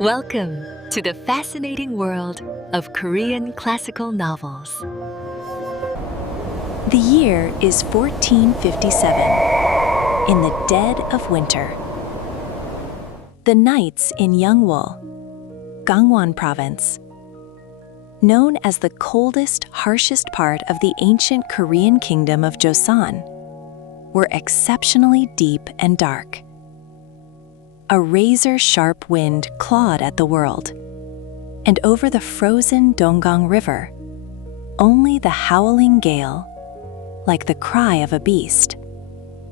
Welcome to the fascinating world of Korean classical novels. The year is 1457, in the dead of winter. The nights in Yeongwol, Gangwon Province, known as the coldest, harshest part of the ancient Korean kingdom of Joseon, were exceptionally deep and dark. A razor-sharp wind clawed at the world, and over the frozen Donggong River, only the howling gale, like the cry of a beast,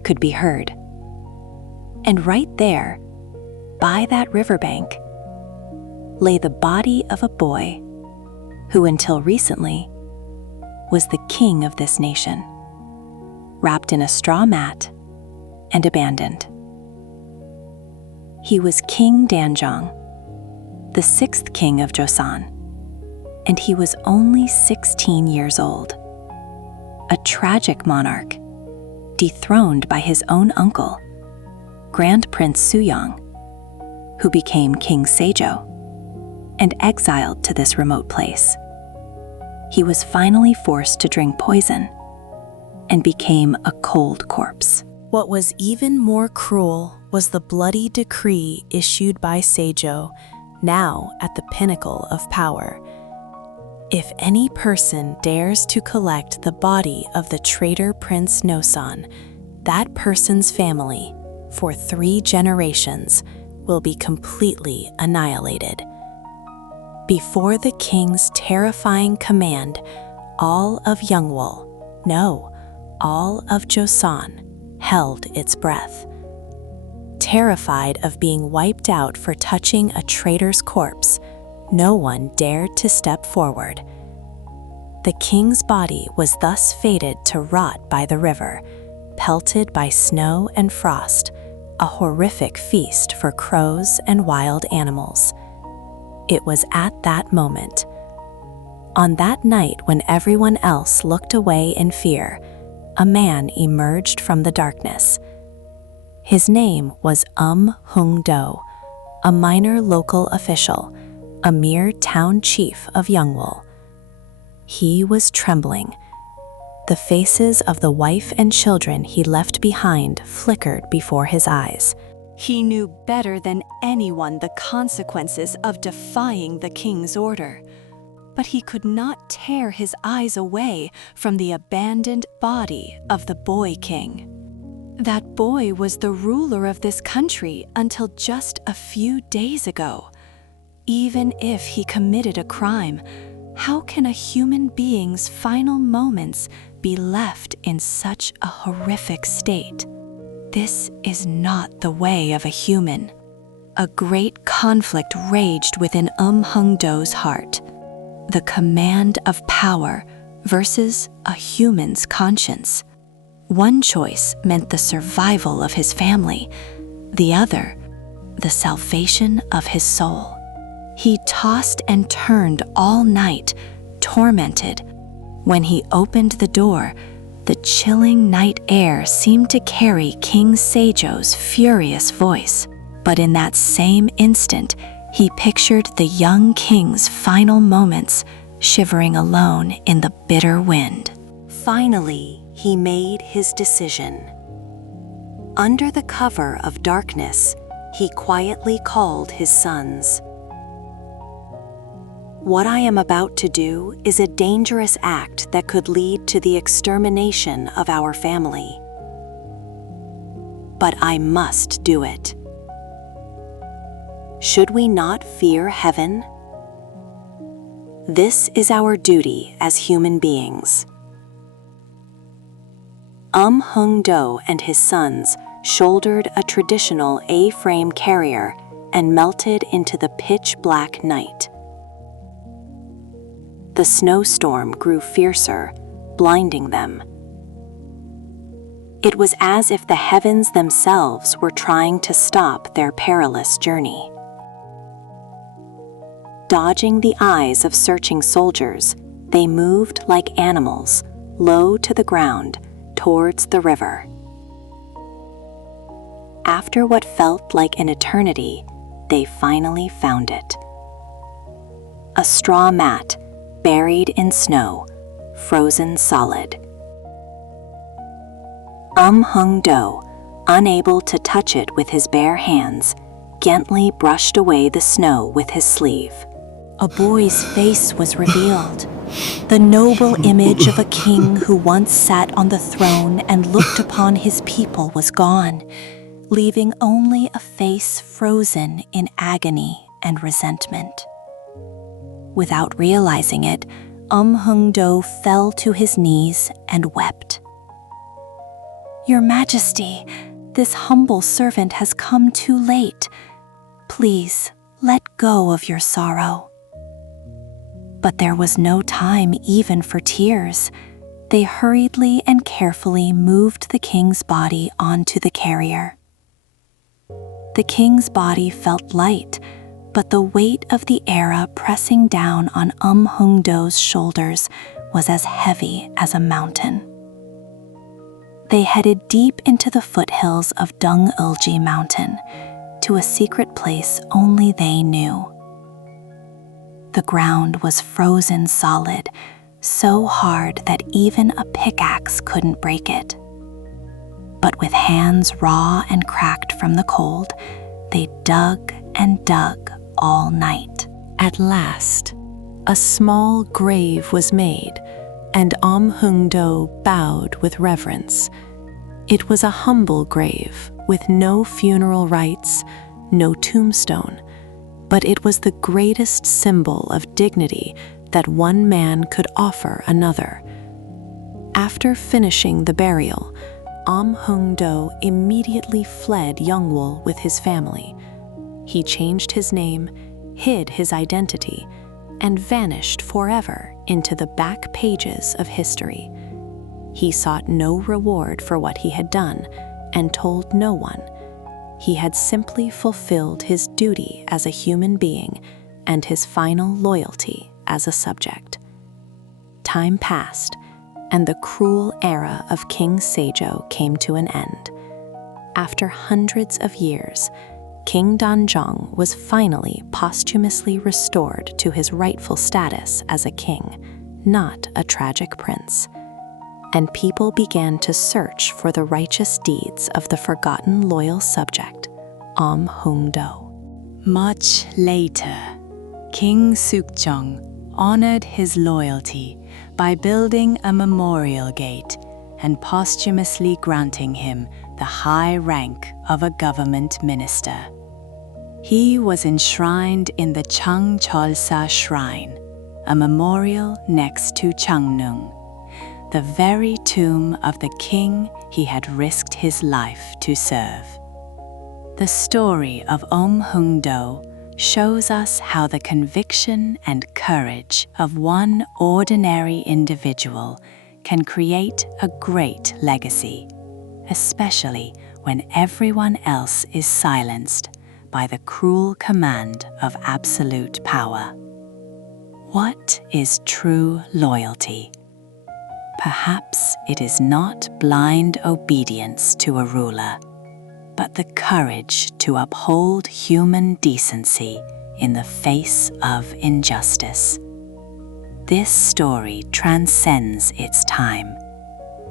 could be heard. And right there, by that riverbank, lay the body of a boy who until recently was the king of this nation, wrapped in a straw mat and abandoned. He was King Danjong, the sixth king of Joseon, and he was only 16 years old. A tragic monarch, dethroned by his own uncle, Grand Prince Suyong, who became King Sejo, and exiled to this remote place. He was finally forced to drink poison and became a cold corpse. What was even more cruel was the bloody decree issued by Sejo, now at the pinnacle of power. If any person dares to collect the body of the traitor Prince Noson, that person's family, for 3 generations, will be completely annihilated. Before the king's terrifying command, all of Yeongwol, no, all of Joseon, held its breath. Terrified of being wiped out for touching a traitor's corpse, no one dared to step forward. The king's body was thus fated to rot by the river, pelted by snow and frost, a horrific feast for crows and wild animals. It was at that moment, on that night when everyone else looked away in fear, a man emerged from the darkness. His name was Eom Heung-do, a minor local official, a mere town chief of Yeongwol. He was trembling. The faces of the wife and children he left behind flickered before his eyes. He knew better than anyone the consequences of defying the king's order, but he could not tear his eyes away from the abandoned body of the boy king. That boy was the ruler of this country until just a few days ago. Even if he committed a crime, how can a human being's final moments be left in such a horrific state? This is not the way of a human. A great conflict raged within Eom Heung-do's heart. The command of power versus a human's conscience. One choice meant the survival of his family, the other, the salvation of his soul. He tossed and turned all night, tormented. When he opened the door, the chilling night air seemed to carry King Sejo's furious voice. But in that same instant, he pictured the young king's final moments, shivering alone in the bitter wind. Finally, he made his decision. Under the cover of darkness, he quietly called his sons. What I am about to do is a dangerous act that could lead to the extermination of our family. But I must do it. Should we not fear heaven? This is our duty as human beings. Eom Heung-do and his sons shouldered a traditional A-frame carrier and melted into the pitch-black night. The snowstorm grew fiercer, blinding them. It was as if the heavens themselves were trying to stop their perilous journey. Dodging the eyes of searching soldiers, they moved like animals, low to the ground, towards the river. After what felt like an eternity, they finally found it. A straw mat buried in snow, frozen solid. Eom Heung-do, unable to touch it with his bare hands, gently brushed away the snow with his sleeve. A boy's face was revealed, the noble image of a king who once sat on the throne and looked upon his people was gone, leaving only a face frozen in agony and resentment. Without realizing it, Eom Heung-do fell to his knees and wept. "Your Majesty, this humble servant has come too late. Please, let go of your sorrow." But there was no time even for tears. They hurriedly and carefully moved the king's body onto the carrier. The king's body felt light, but the weight of the era pressing down on Eom Heung-do's shoulders was as heavy as a mountain. They headed deep into the foothills of Dong-eulji Mountain, to a secret place only they knew. The ground was frozen solid, so hard that even a pickaxe couldn't break it. But with hands raw and cracked from the cold, they dug and dug all night. At last, a small grave was made, and Eom Heung-do bowed with reverence. It was a humble grave, with no funeral rites, no tombstone, but it was the greatest symbol of dignity that one man could offer another. After finishing the burial, Eom Heung-do immediately fled Yeongwol with his family. He changed his name, hid his identity, and vanished forever into the back pages of history. He sought no reward for what he had done and told no one. He had simply fulfilled his duty as a human being and his final loyalty as a subject. Time passed, and the cruel era of King Sejo came to an end. After hundreds of years, King Danjong was finally posthumously restored to his rightful status as a king, not a tragic prince. And people began to search for the righteous deeds of the forgotten loyal subject, Eom Heung-do. Much later, King Seokjong honored his loyalty by building a memorial gate and posthumously granting him the high rank of a government minister. He was enshrined in the Changcheolsa Shrine, a memorial next to Changneung, the very tomb of the king he had risked his life to serve. The story of Eom Heung-do shows us how the conviction and courage of one ordinary individual can create a great legacy, especially when everyone else is silenced by the cruel command of absolute power. What is true loyalty? Perhaps it is not blind obedience to a ruler, but the courage to uphold human decency in the face of injustice. This story transcends its time,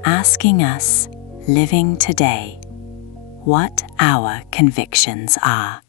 asking us, living today, what our convictions are.